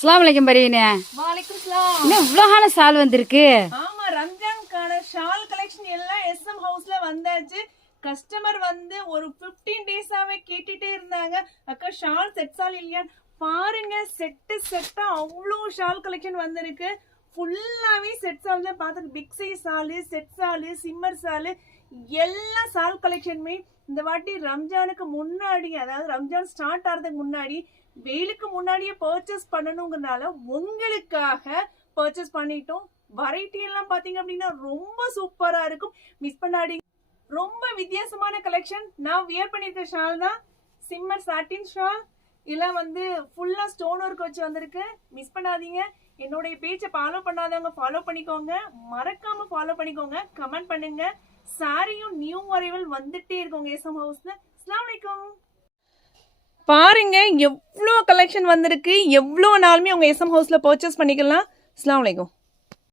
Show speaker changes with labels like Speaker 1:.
Speaker 1: அஸ்லாம் வலைக்கம் பரீனே.
Speaker 2: வாலைக்கும் சலாம்
Speaker 1: இன்னும் இவ்வளோ கால சால் வந்திருக்கு.
Speaker 2: ஆமா ரம்ஜான்கான ஷால் கலெக்ஷன் எல்லாம் எஸ்எம் ஹவுஸ்ல வந்தாச்சு. கஸ்டமர் வந்து ஒரு 15 டேஸாவே கேட்டுட்டே இருந்தாங்க. அக்கா ஷால் செட் ஷால் இல்லையான்னு. பாருங்க செட்டு செட்டா அவ்வளோ ஷால் கலெக்ஷன் வந்திருக்கு. ஃபுல்லாகவே செட் ஷால் தான் பார்த்துட்டு big size shawl set shawl shimmer shawl எல்லா ஷால் கலெக்ஷனுமே இந்த வாட்டி ரம்ஜானுக்கு முன்னாடி அதாவது ரம்ஜான் ஸ்டார்ட் ஆகிறதுக்கு முன்னாடி வெயிலுக்கு முன்னாடியே பர்ச்சேஸ் பண்ணணுங்கிறனால உங்களுக்காக பர்ச்சேஸ் பண்ணிட்டோம். வெரைட்டி எல்லாம் பார்த்தீங்க அப்படின்னா ரொம்ப சூப்பராக இருக்கும். மிஸ் பண்ணாதீங்க. ரொம்ப வித்தியாசமான கலெக்ஷன் நான் வியர் பண்ணியிருக்க ஷால் தான். சிம்மர் சாட்டின் ஷால் இதெல்லாம் வந்து ஃபுல்லாக ஸ்டோன் ஒர்க் வச்சு வந்திருக்கு. மிஸ் பண்ணாதீங்க. என்னுடைய பேஜை ஃபாலோ பண்ணாதவங்க ஃபாலோ பண்ணிக்கோங்க. மறக்காம ஃபாலோ பண்ணிக்கோங்க. கமெண்ட் பண்ணுங்க. சாரியும் நியூ அரைவல் வந்துட்டே இருக்கோங்க ஏசம் ஹவுஸ்ல அஸ்லாம் வலைக்கம் பாருங்க எவ்வளோ கலெக்ஷன் வந்திருக்கு. எவ்வளோ நாளுமே உங்க எஸ்எம் ஹவுஸ்ல பர்ச்சேஸ் பண்ணிக்கலாம். அஸ்லாம் வலைக்கம்